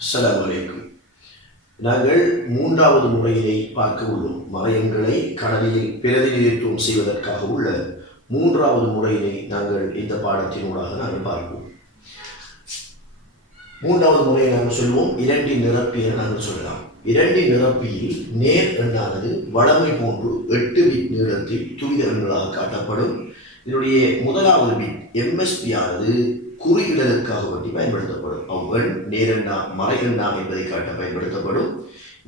அஸ்ஸலாமு அலைக்கும். நாங்கள் மூன்றாவது முறையினை பார்க்க உள்ளோம். மறையங்களை கடலில் பிரதிநிதித்துவம் செய்வதற்காக உள்ள மூன்றாவது முறையினை நாங்கள் இந்த பாடத்தினூடாக நாங்கள் பார்ப்போம். மூன்றாவது முறையை நாங்கள் சொல்வோம் இரண்டின் நிரப்பி என நாங்கள் சொல்லலாம். இரண்டின் நிரப்பியில் நேர் எண்ணானது வளமை போன்று 8 பிட் நீளத்தில் துரித எண்களாக காட்டப்படும். இதனுடைய முதலாவது பிட் எம்எஸ்பி ஆனது குறியிடலுக்காக வேண்டி பயன்படுத்தப்படும். அவ்வெண் நேரெண்ணா மறையெண்ணா என்பதை காட்ட பயன்படுத்தப்படும்.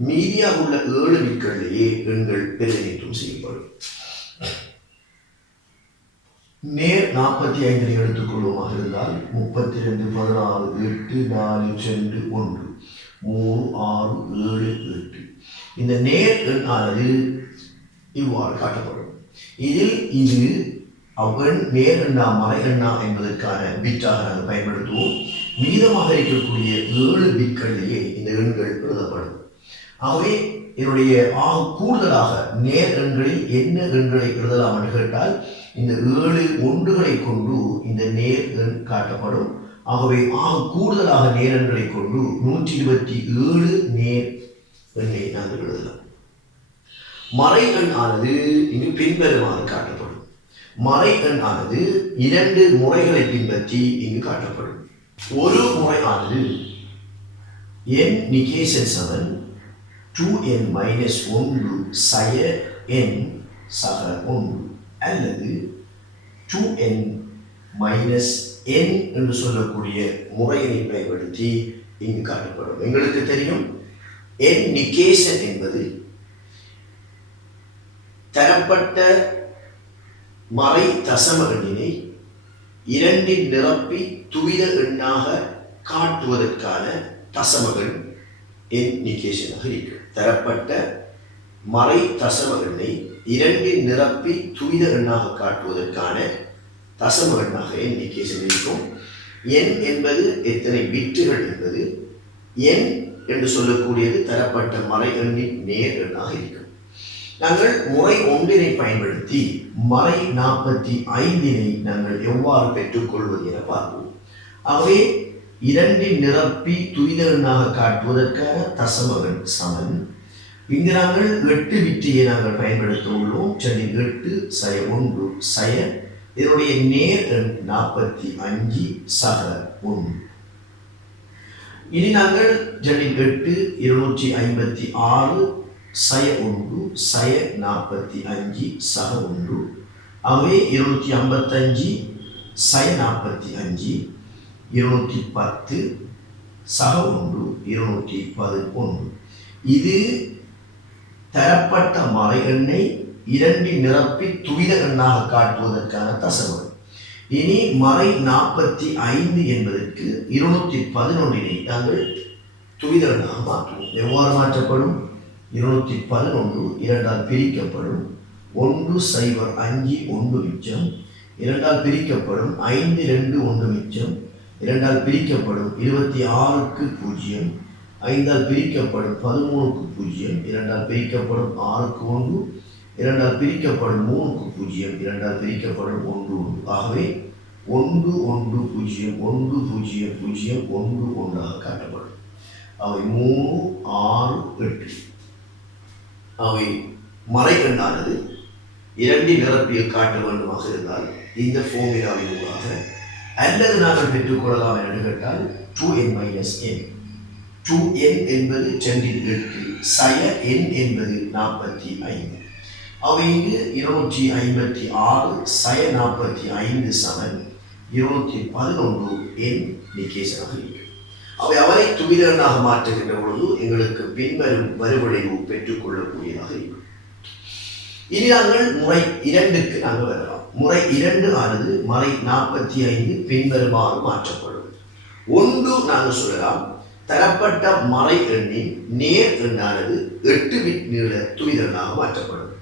மீதியாக உள்ள 7 பிட்களிலேயே எண்கள் பிரதிநிதித்துவம் செய்யப்படும். நேர் 45 எடுத்துக்கொள்வோமாக இருந்தால் 32, 16, 8, 4, 2, 1, 3, 6, 7, 8 இந்த நேர் எண் ஆனது இவ்வாறு காட்டப்படும். இதில் இது அவ்வெண் நேர் எண்ணா மறை எண்ணா என்பதற்கான பிட்டாக நாங்கள் பயன்படுத்துவோம். மீதமாக இருக்கக்கூடிய 7 பிட்களிலேயே இந்த எண்கள் எழுதப்படும். ஆகவே என்னுடைய கூடுதலாக நேர் எண்களில் என்ன எண்களை எழுதலாம் என்று கேட்டால் இந்த 7 ஒன்றுகளை கொண்டு இந்த நேர் எண் காட்டப்படும். ஆகவே கூடுதலாக நேர் எண்களை கொண்டு 127 நேர் எண்ணை நாங்கள் எழுதலாம். மறை எண் ஆனது இங்கு பின்வருமாறு காட்டப்படும். மறை எண் ஆனது 2 முறைகளை பின்பற்றி இங்கு காட்டப்படும். ஒரு முறை ஆனது n நிகேசன் சமன் 2n - 1 சய n சக 1 அல்லது 2n - n என்று சொல்லக்கூடிய முறையினை பயன்படுத்தி இங்கு காட்டப்படும். எங்களுக்கு தெரியும் n நிகேசன் என்பது தரப்பட்ட மறை தசம எண்ணினை 2 நிரப்பி துவித எண்ணாக காட்டுவதற்கான தசமகள் எண் நிகேசனாக இருக்கிறது. தரப்பட்ட மறை தசம எண்ணை 2 நிரப்பி துவித எண்ணாக காட்டுவதற்கான தசம எண்ணாக எண் நிகேசன் இருக்கும். எண் என்பது எத்தனை பிட்டுகள் என்பது எண் என்று சொல்லக்கூடியது தரப்பட்ட மறை எண்ணின் நேர் எண்ணாக இருக்கும். நாங்கள் முறை 1 பயன்படுத்தி மறை 45 நாங்கள் எவ்வாறு பெற்றுக்கொள்வது என பார்ப்போம். ஆகவே 2 நிரப்பி துவித எண்ணாக காட்டுவதற்கான தசம எண் சமன் இங்கு நாங்கள் 8 பிட்டையை நாங்கள் பயன்படுத்த உள்ளோம். 8 சய 1 சய இதனுடைய நேர் எண் 45 சக 1. இனி நாங்கள் 8 256 சய 1 சய 45 சக 1. ஆகவே 255 சய 45 210 சக 1 211. இது தரப்பட்ட மறை எண்ணை 2 நிரப்பி துவித எண்ணாக காட்டுவதற்கான தசமம். இனி மறை 45 என்பதற்கு 211 நாங்கள் துவித எண்ணாக மாற்றுவோம். எவ்வாறு மாற்றப்படும்? 211 2ஆல் பிரிக்கப்படும். 1 0 5 1 மிச்சம். 2ஆல் பிரிக்கப்படும். 5 2 1 மிச்சம். 2ஆல் பிரிக்கப்படும். 26க்கு 0. 5ஆல் பிரிக்கப்படும். 13க்கு 0. 2ஆல் பிரிக்கப்படும். 6க்கு 1. 2ஆல் பிரிக்கப்படும். 3க்கு 0. 2ஆல் பிரிக்கப்படும். 1 1. ஆகவே 1 1 0 1 0 0 1 1ஆக காட்டப்படும். அவை 3 6 8. அவை மறை எண்ணானது 2 நிரப்பியில் காட்ட வேண்டுமாக இருந்தால் இந்த ஃபார்முலாவின் ஊடாக அல்லது நாங்கள் பெற்றுக்கொள்ளலாம் என்று கேட்டால் 2n - n. 2n என்பது 2 சய n என்பது 45. அவை இங்கு 256 சய 45 சமன் 211 எண் நிகேசனாக இருக்கிறது. அவை அவரை துவித எண்ணாக மாற்றுகின்ற பொழுது எங்களுக்கு பின்வரும் மறுவிளைவு பெற்றுக்கொள்ளக்கூடியதாக இருக்கும். இனி நாங்கள் முறை 2க்கு நாங்கள் வரலாம். முறை 2 ஆனது மறை 45 பின்வருமாறு மாற்றப்படும். 1 நாங்கள் சொல்லலாம் தரப்பட்ட மறை எண்ணின் நேர் எண்ணானது 8 பிட் நீள துவித எண்ணாக மாற்றப்படும்.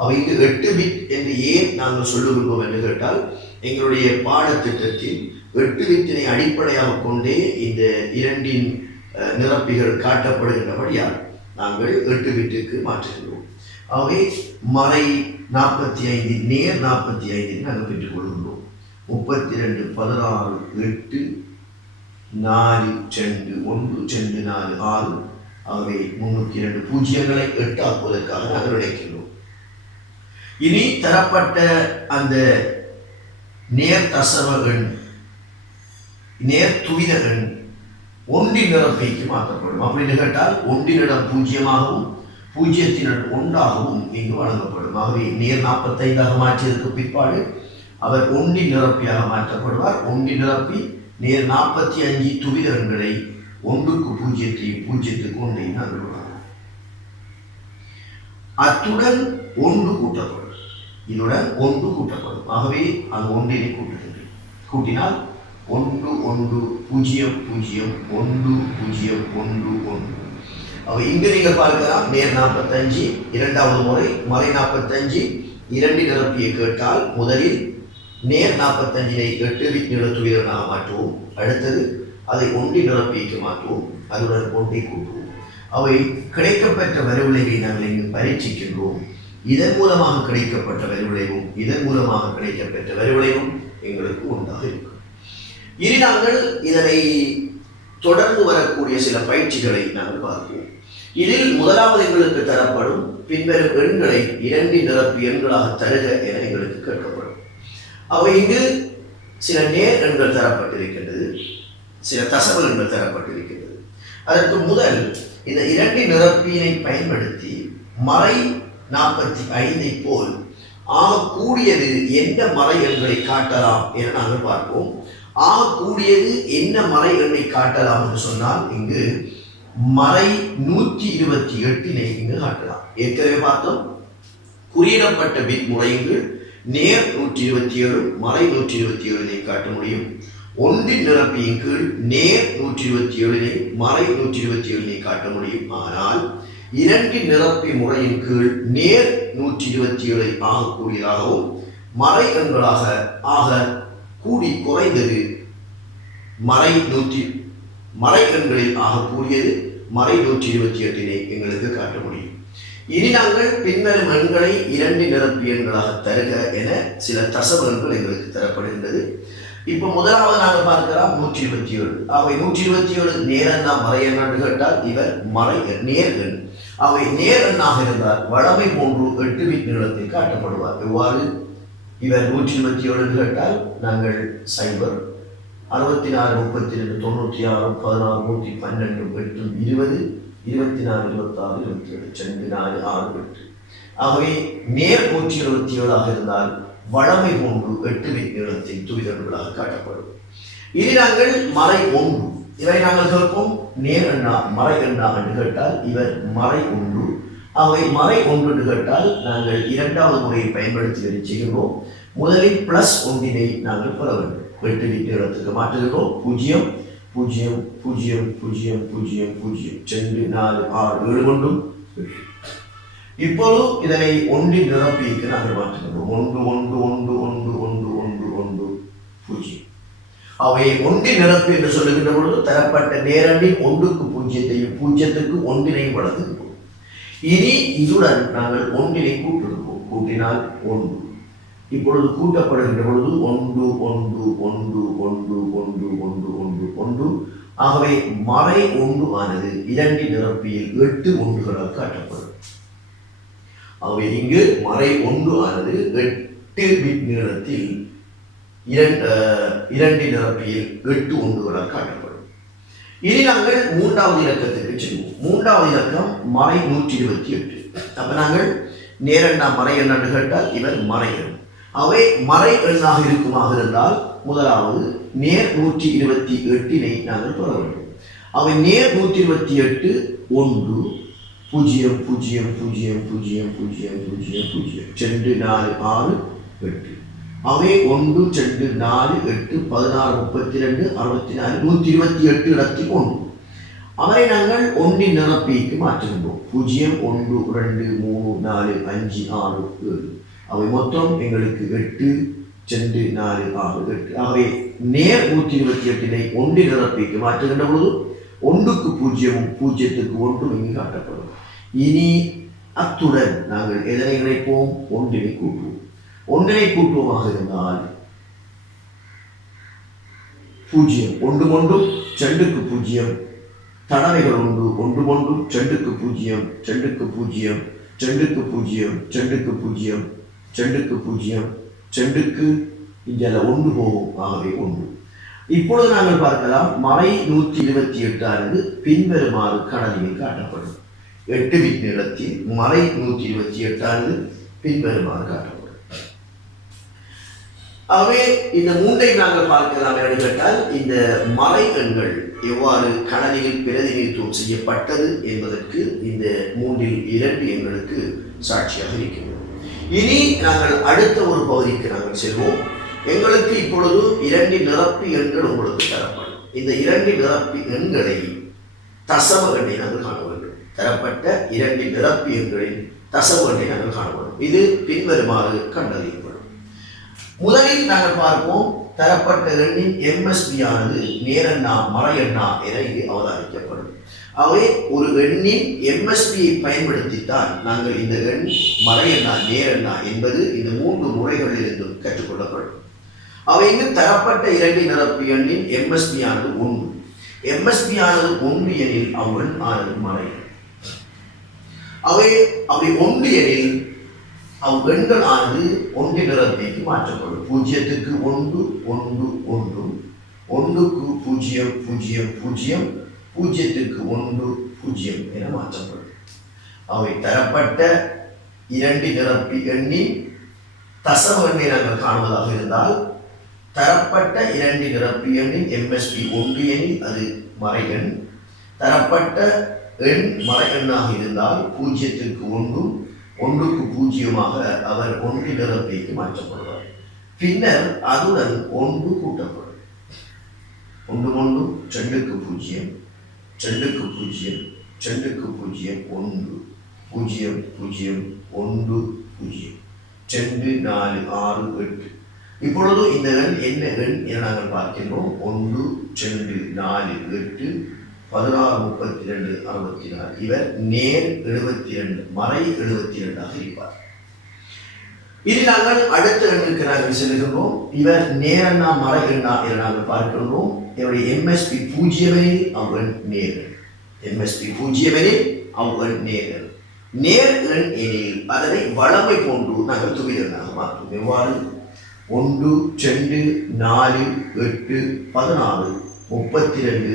அவை இங்கு 8 பிட் என்று ஏன் நாங்கள் சொல்லுகிறோம் என்று கேட்டால் எங்களுடைய பாடத்திட்டத்தில் 8 பிட்டினை அடிப்படையாக கொண்டே இந்த 2 நிரப்பிகள் காட்டப்படுகின்றபடியால் நாங்கள் 8 பிட்டுக்கு மாற்றுகிறோம். ஆகவே மறை 45 நேர் 45 நாங்கள் பெற்றுக்கொள்கின்றோம். 32 16 8 4 2 1 2 4 6. ஆகவே 302 பூஜ்ஜியங்களை 8 ஆக்குவதற்காக நாங்கள் விளைக்கின்றோம். இனி தரப்பட்ட அந்த நேர் தசம எண், நேர் துவித எண் ஒன்றின் நிரப்பிக்கு மாற்றப்படும். அப்படின்னு கேட்டால் ஒன்றினிடம் பூஜ்ஜியமாகவும் பூஜ்ஜியத்தினர் ஒன்றாகவும் இங்கு வழங்கப்படும். ஆகவே நேர் 45ஆக மாற்றியதற்கு பிற்பாடு அவர் ஒன்றின் நிரப்பியாக மாற்றப்படுவார். ஒன்றின் நிரப்பி நேர் 45 துவித எண்களை 1க்கு 0 0க்கு 1 நாங்கள். அத்துடன் 1 கூட்டப்படும். இதுடன் 1 கூட்டப்படும். ஆகவே அந்த ஒன்றினை கூட்டுகின்றேன். கூட்டினால் 1 1 0 0 1 0 1 1. அவ இங்கு நீங்கள் பார்க்கலாம் நேர் 45 இரண்டாவது முறை மறை 45 2 நிரப்பியை கேட்டால் முதலில் நேர் 45-ஐ 8 நிலத்துவிதனாக மாற்றுவோம். அடுத்தது அதை 1 நிரப்பிக்கு மாற்றுவோம். அதுடன் 1 கூட்டுவோம். அவை கிடைக்கப்பெற்ற வரிவிளைவை நாங்கள் இங்கு பரீட்சிக்கின்றோம். இதன் மூலமாக கிடைக்கப்பட்ட வரிவிளைவும் இதன் மூலமாக கிடைக்கப்பெற்ற வரிவிளைவும் எங்களுக்கு உண்டாக இருக்கும். இனி நாங்கள் இதனை தொடர்ந்து வரக்கூடிய சில பயிற்சிகளை நாங்கள் பார்ப்போம். இதில் முதலாவது எங்களுக்கு தரப்படும் பின்வரும் எண்களை 2 நிரப்பி எண்களாக தருக என எங்களுக்கு கேட்கப்படும். அவை இங்கு சில நேர் எண்கள் தரப்பட்டிருக்கின்றது, சில தசம எண்கள் தரப்பட்டிருக்கின்றது. அதற்கு முதல் இந்த 2 நிரப்பியினை பயன்படுத்தி மறை 45 போல் ஆகக்கூடியது என்ன மறை எண்களை காட்டலாம் என நாங்கள் பார்ப்போம். ஆகக்கூடியது என்ன மறை எண்ணை காட்டலாம் என்று சொன்னால் இங்கு மறை 128 இங்கு காட்டலாம். ஏற்கனவே பார்த்தோம் குறியிடப்பட்ட பிட் முறைக்கு நேர் 127 மறை 127 காட்ட முடியும். ஒன்றின் நிரப்பியின் கீழ் நேர் 127 மறை 127 காட்ட முடியும். ஆனால் 2 நிரப்பி முறையின் கீழ் நேர் 127 ஆகக்கூடியதாகவும் மறை எண்களாக ஆக கூடி குறைந்தது மறை எண்களில் ஆகக்கூடியது மறை 128 எங்களுக்கு காட்ட முடியும். இனி நாங்கள் பின்வரும் எண்களை 2 நிரப்பி எண்களாக தருக என சில தசம எண்கள் எங்களுக்கு தரப்படுகின்றது. இப்போ முதலாவது நாங்கள் பார்க்கலாம் 127. அவை 127 நேரன்னா மறை எண்ணாண்டு கேட்டால் இவர் மறை நேர் எண். அவை நேர் எண்ணாக இருந்தால் வளமை போன்று 8 பிட் நீளத்தில் காட்டப்படுவார். எவ்வாறு? இவர் 127 கேட்டால் நாங்கள் 0 64 32 96 16 112 8 20 24 26 27 2 4 6 8. ஆகவே நேர் 127 இருந்தால் வளமை போன்று 8 பிட் நீளத்தில் துவிதங்களாக காட்டப்படும். இனி நாங்கள் மறை 1 இவை நாங்கள் கேட்போம் நேர் எண்ணா மறை எண்ணா என்று கேட்டால் இவர் மறை 1. அவை மறை 1 என்று கேட்டால் நாங்கள் இரண்டாவது முறையை பயன்படுத்தி செய்கிறோம். முதலில் +1 நாங்கள் பெற வேண்டும். 8 பிட் நீளத்துக்கு மாற்றுகிறோம். 0 0 0 0 0 0 2 4 6 7 கொண்டும். இப்போது இதனை 1 நிரப்பிக்கு நாங்கள் மாற்றுகிறோம். 1 1 1 1 1 1 1 0. அவை 1 நிரப்பி என்று சொல்லுகின்ற பொழுது தரப்பட்ட நேரடில் 1க்கு 0 0க்கு 1 வழங்குகிறோம். இனி இதுடன் நாங்கள் 1 கூட்டுகிறோம். கூட்டினால் 1. இப்பொழுது கூட்டப்படுகின்ற பொழுது 1 1 1 1 1 1 1 1. ஆகவே மறை 1 ஆனது 2 நிரப்பியில் 8 ஒன்றுகளால் காட்டப்படும். ஆகவே இங்கு மறை 1 ஆனது 8 பிட் நீளத்தில் 2 நிரப்பியில் 8 ஒன்றுகளால் காட்டப்படும். இனி நாங்கள் 3வது இலக்கத்துக்கு செல்வோம். 3வது இலக்கம் மறை 128. அப்ப நாங்கள் நேரண்டா மறை எண்ணாண்டு கேட்டால் இவர் மறை எண். அவை மறை எண்ணாக இருக்குமாக இருந்தால் முதலாவது நேர் 128 நாங்கள் பெற வேண்டும். அவை நேர் 128 1 0 0 0 0 0 0 0 2 4 6 8. அவை 1 2 4 8 16 32 64 128 இடத்தில் 1. அவரை நாங்கள் 1 நிரப்பிக்கு மாற்றுகின்றோம். 0 1 2 3 4 5 6 7. அவை மொத்தம் எங்களுக்கு 8 2 4 6 8. ஆகவே நேர் 128 1 நிரப்பிக்கு மாற்றுகின்ற பொழுது 1க்கு 0 0க்கு 1 இங்கு காட்டப்படும். இனி அத்துடன் நாங்கள் எதனை இணைப்போம்? ஒன்றினை கூட்டுவோம். ஒன்றினை கூட்டுவோமாக இருந்தால் 0 ஒன்று ஒன்றும் 2க்கு 0 தடவைகள் உண்டு. 1 ஒன்றும் 2க்கு 0 2க்கு 0 2க்கு 0 2க்கு 0 2க்கு 0 2க்கு இங்கே 1 போகும். ஆகவே 1. இப்பொழுது நாங்கள் பார்க்கலாம் மறை 128 ஆனது பின்வருமாறு கடலில் காட்டப்படும். 8 பிட் நீளத்தில் மறை 128 ஆனது பின்வருமாறு காட்டப்படும். ஆகவே இந்த மூன்றை நாங்கள் பார்க்கலாம் என்று கேட்டால் இந்த மறை எண்கள் எவ்வாறு கடலில் பிரதிநிதித்துவம் செய்யப்பட்டது என்பதற்கு இந்த 3இல் 2 எண்களுக்கு சாட்சியாக இருக்கின்றன. இனி நாங்கள் அடுத்த ஒரு பகுதிக்கு நாங்கள் செல்வோம். எங்களுக்கு இப்பொழுது 2 நிரப்பி எண்கள் உங்களுக்கு தரப்படும். இந்த 2 நிரப்பி எண்களை தசம எண்ணை நாங்கள் காண வேண்டும். தரப்பட்ட 2 நிரப்பி எண்களின் தசம எண்ணை நாங்கள் காண வேண்டும். இது பின்வருமாறு கண்டறியப்படும். முதலில் நாங்கள் பார்ப்போம். தரப்பட்ட எண்ணின் MSB ஆனது நேரெண்ணா மறையெண்ணா என இது அவதானிக்கப்படும். அவை ஒரு எண்ணின் MSBயை பயன்படுத்தித்தான் நாங்கள் இந்த எண் மறையெண்ணா நேரெண்ணா என்பது இந்த 3 முறைகளிலிருந்தும் கற்றுக்கொள்ளப்படும். அவைக்கு தரப்பட்ட 2 நிரப்பி எண்ணின் MSB ஆனது 1. MSB ஆனது 1 எனில் அவன் ஆனது மறை. அவை 1 எனில் எண்கள் ஆனது 1 நிரப்பிக்கு மாற்றப்படும். 0க்கு 1 1 1 1க்கு 0 0 0 0க்கு 1 0 என மாற்றப்படும். அவை தரப்பட்ட 2 நிரப்பி எண்ணின் தசம எண்ணை நாங்கள் காணுவதாக இருந்தால் தரப்பட்ட 2 நிரப்பி எண்ணின் MSB 1 எனில் அது மறை எண். தரப்பட்ட எண் மறை எண்ணாக இருந்தால் 0க்கு 1 1க்கு 0 அவர் 1 நிரப்பிக்கு மாற்றப்படுவார். பின்னர் அதுடன் 1 கூட்டப்படும். 1 1 2க்கு 0 2க்கு 0 2க்கு 0 1 0 0 1 0 2 4 6 8. இப்பொழுது இந்த எண் என்ன எண் என நாங்கள் பார்க்கின்றோம். 1 2 4 8 16 32 64. இவர் நேர் 72 மறை 72 ஆக இருப்பார். இது நாங்கள் அடுத்த எண்ணுக்கு நாங்கள் செல்கின்றோம். இவர் நேரெண்ணா மறை எண்ணா என நாங்கள் பார்க்கின்றோம். இவருடைய MSB 0 எனில் அவன் நேர். MSB 0 எனில் அவன் நேர். நேர் எண் எனில் அதனை வளமை போன்று நாங்கள் துவிதனாக மாற்றுவோம். எவ்வாறு? 1 2 4 8 16 32 64 70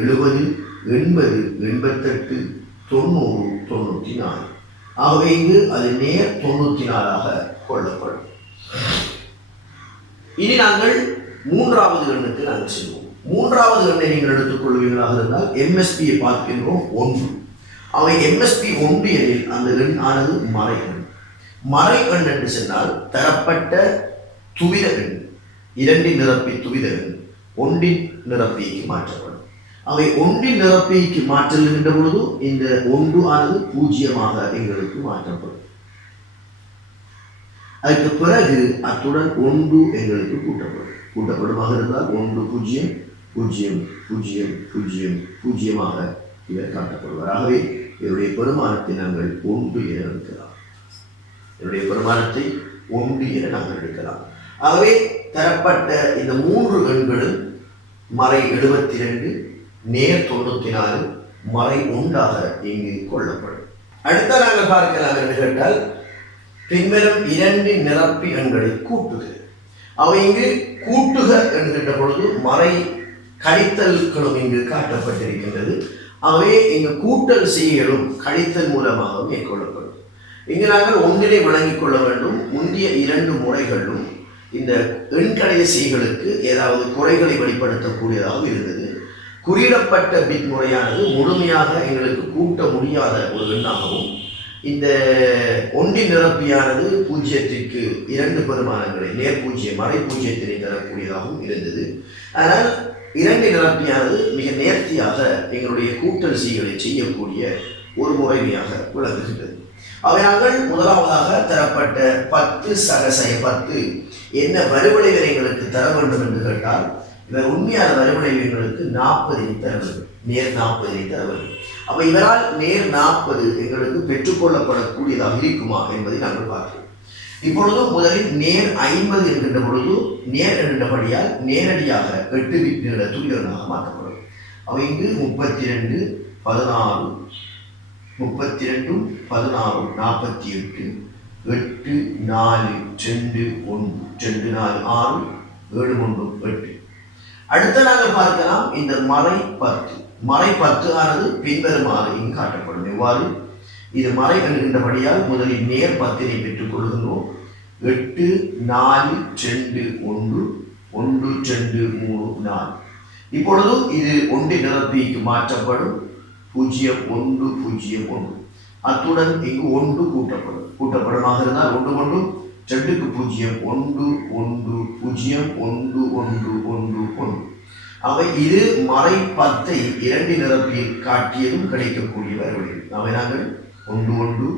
80 88 90 94. ஆகவே இங்கு அது நேர் 94ஆக கொள்ளப்படும். இனி நாங்கள் 3வது எண்ணுக்கு நாங்கள் செல்வோம். 3வது எண்ணை நீங்கள் எடுத்துக்கொள்வீர்களாக இருந்தால் MSBயை பார்க்கின்றோம் 1. அவை MSB 1 எனில் அந்த எண் ஆனது மறை எண். மறை எண் என்று சொன்னால் தரப்பட்ட துவித எண் 2 நிரப்பி துவித எண் 1 நிரப்பிக்கு மாற்றப்படும். அவை 1 நிரப்பிக்கு மாற்றுகின்ற பொழுது இந்த 1 ஆனது 0 எங்களுக்கு மாற்றப்படும். அதுக்கு பிறகு அத்துடன் 1 எங்களுக்கு கூட்டப்படுமாக இருந்தால் 1 0 0 0 0 0 இவர் காட்டப்படுவார். ஆகவே இவருடைய பெருமானத்தை நாங்கள் 1 என எடுக்கலாம். இவருடைய பெருமானத்தை 1 என நாங்கள் எடுக்கலாம். ஆகவே தரப்பட்ட இந்த 3 எண்களும் மறை 72 நேர் 94 மறை 1 இங்கு கொள்ளப்படும். அடுத்த நாங்கள் பார்க்கலாம் என்று கேட்டால் பின்வரும் 2 நிரப்பி எண்களை கூட்டுக. அவை இங்கு கூட்டுக என்கின்ற பொழுது மறை கழித்தல்களும் இங்கு காட்டப்பட்டிருக்கின்றது. ஆகவே இங்கு கூட்டல் செய்யலும் கழித்தல் மூலமாக மேற்கொள்ளப்படும். இங்கு நாங்கள் ஒன்றினை வழங்கிக் கொள்ள வேண்டும். முந்தைய 2 முறைகளும் இந்த எண்கணித செய்களுக்கு ஏதாவது குறைகளை வெளிப்படுத்தக்கூடியதாக இருந்தது. குறியிடப்பட்ட பிட் முறையானது முழுமையாக எங்களுக்கு கூட்ட முடியாத ஒரு எண்ணாகவும் இந்த 1 நிரப்பியானது 0க்கு 2 பெருமானங்களை நேர் 0 மறை 0 தரக்கூடியதாகவும் இருந்தது. ஆனால் 2 நிரப்பியானது மிக நேர்த்தியாக எங்களுடைய கூட்டல் செய்களை செய்யக்கூடிய ஒரு முறைமையாக விளங்குகின்றது. அவையாங்கள் முதலாவதாக தரப்பட்ட 10 சகசய 10 என்ன வலுவிளைவை எங்களுக்கு தர வேண்டும் என்று கேட்டால் இவர் உண்மையான வரைபடம் எங்களுக்கு 40 தர வேண்டும். நேர் 40 தர வேண்டும். அப்ப இவரால் நேர் 40 எங்களுக்கு பெற்றுக்கொள்ளப்படக்கூடியதாக இருக்குமா என்பதை நாங்கள் பார்க்கிறோம். இப்பொழுது முதலில் நேர் 50 என்கின்ற பொழுது நேர் என்கின்றபடியால் நேரடியாக 8 பிட் நீள துல்லியமாக மாற்றப்படும். அவை இங்கு 32 16 32 16 48 8 4 2 1 2 4 6 7 1 8. அடுத்த நாங்கள் பார்க்கலாம் இந்த மறை 10. மறை 10 ஆனது பின்வருமாறு இங்கு காட்டப்படும். எவ்வாறு? இது மறை என்கின்றபடியால் முதலில் நேர் 10 பெற்றுக் கொள்கின்றோம். 8 4 2 1 1 2 3 4. இப்பொழுது இது 1 நிரப்பிக்கு மாற்றப்படும். 0 1 0 1. அத்துடன் இங்கு 1 கூட்டப்படமாக இருந்தால் 1 1 2க்கு 0 1 1 0 1 1 1 1. அவை இது மறை 10 2 நிரப்பில் காட்டியதும் கிடைக்கக்கூடிய வரைபடம். அவை நாங்கள் 1 1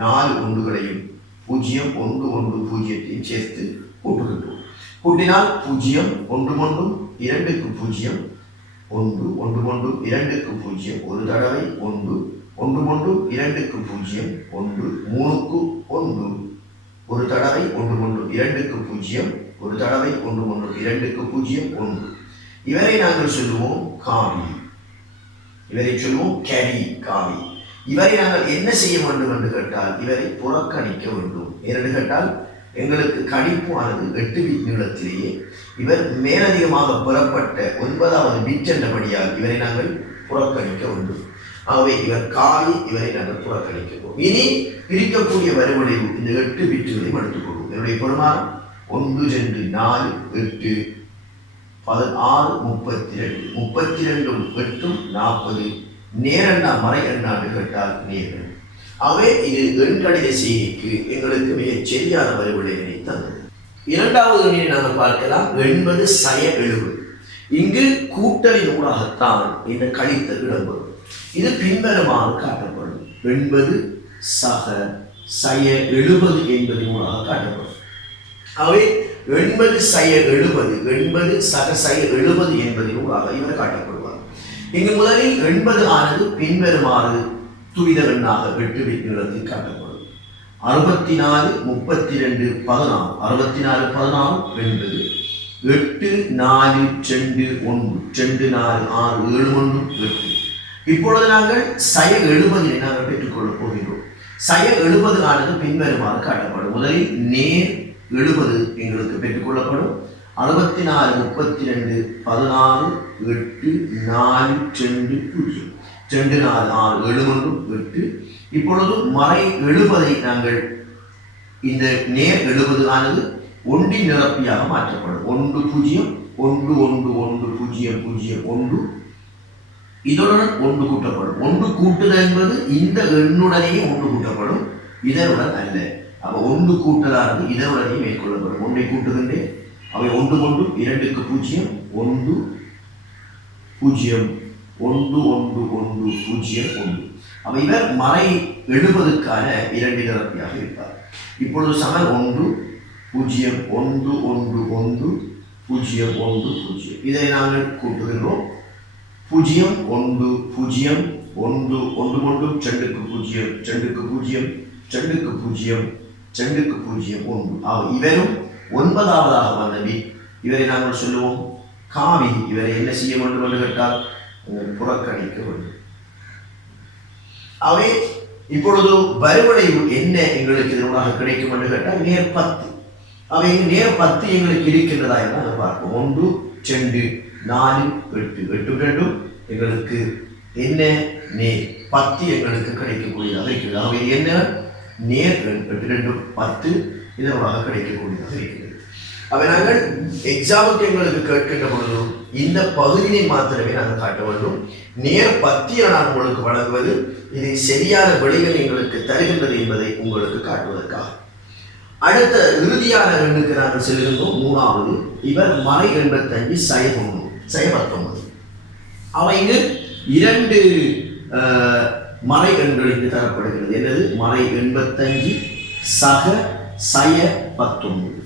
4 ஒன்றுகளையும் 0 1 1 0 சேர்த்து கூட்டுகின்றோம். கூட்டினால் 0 1 1 2க்கு 0 1 1 1 2க்கு 0 ஒரு தடவை 1 1 1 2க்கு 0 1 3க்கு 1 ஒரு தடவை 1 1 2க்கு 0 ஒரு தடவை 1 1 2க்கு 0 1. இவரை நாங்கள் சொல்லுவோம் காவி. இவரை சொல்லுவோம் கேரி காவி. இவரை நாங்கள் என்ன செய்ய வேண்டும் என்று கேட்டால் இவரை புறக்கணிக்க வேண்டும். ஏனென்று கேட்டால் எங்களுக்கு கணிப்பானது 8 பிட் நீளத்திலேயே இவர் மேலதிகமாக பெறப்பட்ட 9வது பிட் என்றபடியால் இவரை நாங்கள் புறக்கணிக்க வேண்டும். ஆகவே இவர் காவி. இவரை நாங்கள் புறக்கணிக்கிறோம். இனி பிரிக்கக்கூடிய வரைவடைவு இந்த 8 பிட்டுகளையும் எடுத்துக்கொள்வோம். என்னுடைய பெருமானம் 1 2 4 8 16 32 32 8 40 நேரண்டா மறை எண்ணாண்டு கேட்டால் நேர்கள். ஆகவே இது எண்கணித செய்திக்கு எங்களுக்கு மிகச் சரியான வரைவிடையினை தந்தது. இரண்டாவது எண்ணை நாங்கள் பார்க்கலாம் 80 சய 70. இங்கு கூட்டலின் ஊடாகத்தான் இந்த கழித்தல் இடம்பெறும். இது பின்வருமாறு காட்டப்படும். 80 சக சய 70 என்பதன் ஊடாக காட்டப்படும். ஆகவே 80 சய 70 80 சக சய 70 என்பதன் ஊடாக இவர் காட்டப்படுவார். இங்கு முதலில் 80 ஆனது பின்வருமாறு துரித எண்ணாக 8 பிட் நீளத்தில் காட்டப்படும். 64 32 16 64 16 80 8 4 2 1 2 4 6 7 1 8. இப்பொழுது நாங்கள் சய 70 நாங்கள் பெற்றுக்கொள்ளப் போகின்றோம். சய 70 ஆனது பின்வருமாறு காட்டப்படும். முதலில் நேர் 70 எங்களுக்கு பெற்றுக்கொள்ளப்படும். 64 32 16 8 4 2 0 2 4 6 7 1 8. இப்பொழுது மறை 70 நாங்கள் இந்த நேர் 70 ஆனது 1 நிரப்பியாக மாற்றப்படும். 1 0 1 1 1 0 0 1. இதனுடன் 1 கூட்டப்படும். 1 கூட்டுதல் என்பது இந்த எண்ணுடனேயே 1 கூட்டப்படும், இதனுடன் அல்ல. அப்ப 1 கூட்டலானது இதனுடனே மேற்கொள்ளப்படும். 1ஐ கூட்டுகின்றேன். அவை 1 1 2க்கு 0 1 0 1 1 1 0 1. அப்ப இவர் மறை 70க்கான 2 நிரப்பியாக இருப்பார். இப்பொழுது சமன் 1 0 1 1 1 0 1 0. இதை நாங்கள் கூட்டுகின்றோம். 0 1 0 1 1 1 2க்கு 0 2க்கு 0 2க்கு 0 2க்கு 0 1. இவரும் 9வதாக வந்தவி. இவரை நாங்கள் சொல்லுவோம் காவி. இவரை என்ன செய்ய வேண்டும் என்று கேட்டால் புறக்கணிக்க வேண்டும். அவை இப்பொழுது வரைவடைவு என்ன எங்களுக்கு இதனூடாக கிடைக்கும் என்று கேட்டால் நேர் 10. அவை நேர் 10 எங்களுக்கு இருக்கின்றதா என்று நாங்கள் பார்ப்போம். 1 2 4 8 8 2 எங்களுக்கு என்ன நேர் 10 எங்களுக்கு கிடைக்கக்கூடியதாக இருக்கிறது. அவை என்ன நேர் 8 2 10 இதனூடாக கிடைக்கக்கூடியதாக இருக்கிறது. அவை நாங்கள் எக்ஸாமுக்கு எங்களுக்கு கேட்கின்ற பொழுது இந்த பகுதியை மாத்திரமே நாங்கள் காட்ட வேண்டும். நேர் 10 நான் உங்களுக்கு வழங்குவது இது சரியான விடைகள் எங்களுக்கு தருகின்றது என்பதை உங்களுக்கு காட்டுவதற்காக. அடுத்த இறுதியான எண்ணுக்கு நாங்கள் செல்கின்றோம். 3வது இவர் மறை 85 சய 19. அவை இங்கு 2 மறை எண்கள் இங்கு தரப்படுகிறது. என்னது? மறை 85 சக சய 19.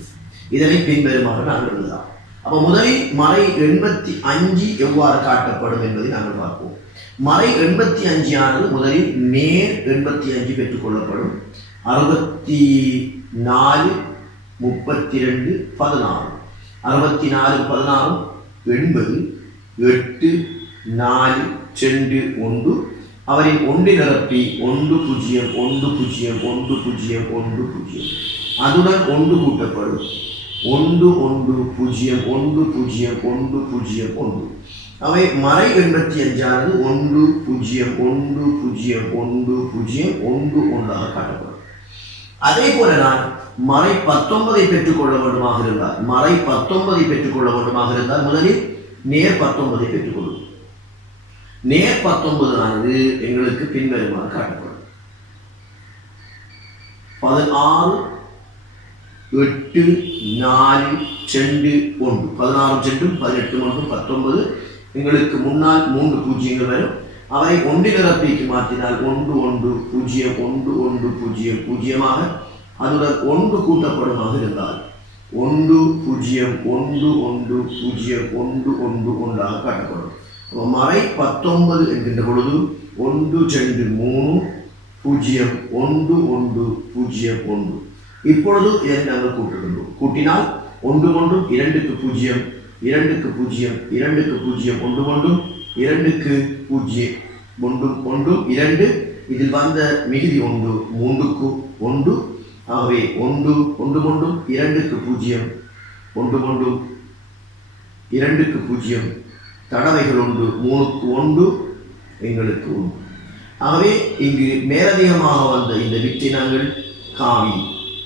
இதனை பின்வருமாறு நாங்கள் எழுதலாம். அப்போ முதலில் மறை 85 எவ்வாறு காட்டப்படும் என்பதை நாங்கள் பார்ப்போம். மறை 85 ஆனது முதலில் நேர் 85 பெற்றுக்கொள்ளப்படும். 64 32 16 64 16 80 8 4 2 1 அவரின் ஒன்று நிரப்பி 1 0 1 0 1 0 1 0 அதுடன் 1 கூட்டப்படும் 1 1 0 1 0 1 0 1 அவை மறை 85 ஆனது 1 0 1 0 1 0 1 1ஆக காட்டப்படும். அதே போல நான் மறை 19 பெற்றுக்கொள்ள வேண்டுமாக இருந்தால் மறை 19 பெற்றுக்கொள்ள வேண்டுமாக இருந்தால் முதலில் நேர் 19 பெற்றுக்கொள்ளும். நேர் 19 ஆனது எங்களுக்கு பின்வருமாறு காட்டப்படும். 16 8 4 2 1 16 2 18 1 19 எங்களுக்கு முன்னால் 3 பூஜ்ஜியங்கள் வரும். அவை ஒன்று நிரப்பிக்கு மாற்றினால் 1 1 0 1 1 0 பூஜ்ஜியமாக அதுடன் 1 கூட்டப்படுமாக இருந்தால் 1 0 1 1 0 1 1 1ஆக காட்டப்படும். மறை 19 என்கின்ற பொழுது 1 2 3 0 1 1 0 1 இப்பொழுது இதை நாங்கள் கூட்டுகின்றோம். கூட்டினால் 1 1 2க்கு 0 2க்கு 0 2க்கு 0 1 1 2க்கு 0 1 1 2 இதில் வந்த மிகுதி 1 3க்கு 1 ஆகவே 1 1 1 2க்கு 0 1 1 2க்கு 0 தடவைகள் 1 3க்கு 1 எங்களுக்கு 1. ஆகவே இங்கு மேலதிகமாக வந்த இந்த வித்தை நாங்கள் காவி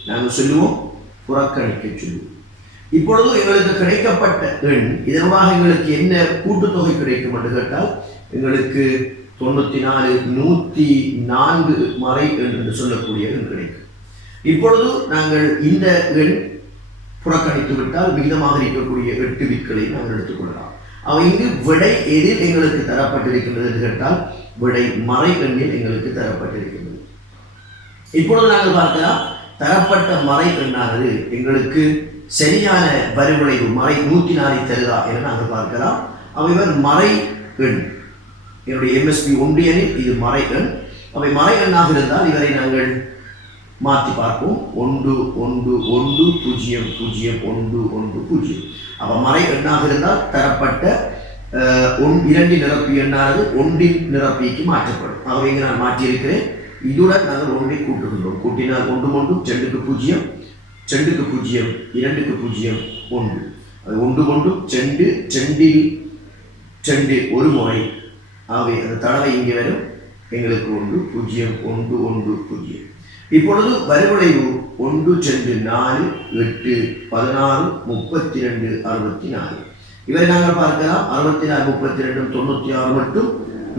நாங்கள் சொல்லுவோம் புறக்கணிக்க சொல்லுவோம். இப்பொழுது எங்களுக்கு கிடைக்கப்பட்ட எண் இதனமாக எங்களுக்கு என்ன கூட்டுத்தொகை கிடைக்கும் என்று கேட்டால் எங்களுக்கு 94 104 மறை என்று சொல்லக்கூடிய எண் கிடைக்கும். இப்பொழுது நாங்கள் இந்த எண் புறக்கணித்து விட்டால் விகிதமாக இருக்கக்கூடிய 8 விற்களை நாங்கள் எடுத்துக்கொள்ளலாம். அவை இங்கு விடை எதில் எங்களுக்கு தரப்பட்டிருக்கின்றது என்று கேட்டால் விடை மறை எண்ணில் எங்களுக்கு தரப்பட்டிருக்கின்றது. இப்பொழுது நாங்கள் பார்க்கலாம் தரப்பட்ட மறை எண்ணானது எங்களுக்கு சரியான வரிவிளைவு மறை 104 தருதா என நாங்கள் பார்க்கலாம். அவைவர் மறை எண் என்னுடைய MSP ஒன்றியனில் இது மறை எண். அவை மறை எண்ணாக இருந்தால் இவரை நாங்கள் மாற்றி பார்ப்போம். 1 1 1 0 0 1 1 0 அப்போ மறை எண்ணாக இருந்தால் தரப்பட்ட 2 நிரப்பி எண்ணானது 1 நிரப்பிக்கு மாற்றப்படும். ஆகவே இங்கே நான் மாற்றியிருக்கிறேன். இதுடன் நாங்கள் 1ஐ கூட்டுகின்றோம். கூட்டினால் 1 1 2க்கு 0 2க்கு 0 2க்கு 0 1 அது 1 1 2 2 2 ஒரு முறை. ஆகவே அந்த தடவை இங்கே வரும் எங்களுக்கு 1 0 1 1 0. இப்பொழுது வரிவிளைவு 1 2 4 8 16 32 64 இவரை நாங்கள் பார்க்கலாம். 64 32 96 மட்டும்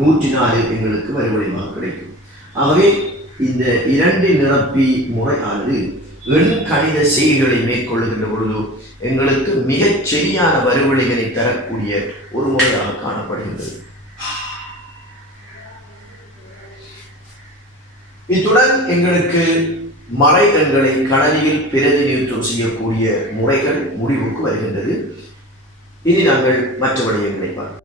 104 எங்களுக்கு வரிவிளைவாக கிடைக்கும். ஆகவே இந்த 2 நிரப்பி முறையானது எண் கணித செய்திகளை மேற்கொள்ளுகின்ற பொழுது எங்களுக்கு மிகச் சரியான வரிவிளைகளை தரக்கூடிய ஒரு முறையாக காணப்படுகின்றது. இத்துடன் எங்களுக்கு மறை எண்களை கணனியில் பிரதிநிதித்துவம் செய்யக்கூடிய முறைகள் முடிவுக்கு வருகின்றது. இனி நாங்கள் மற்ற விடயங்களை பார்ப்போம்.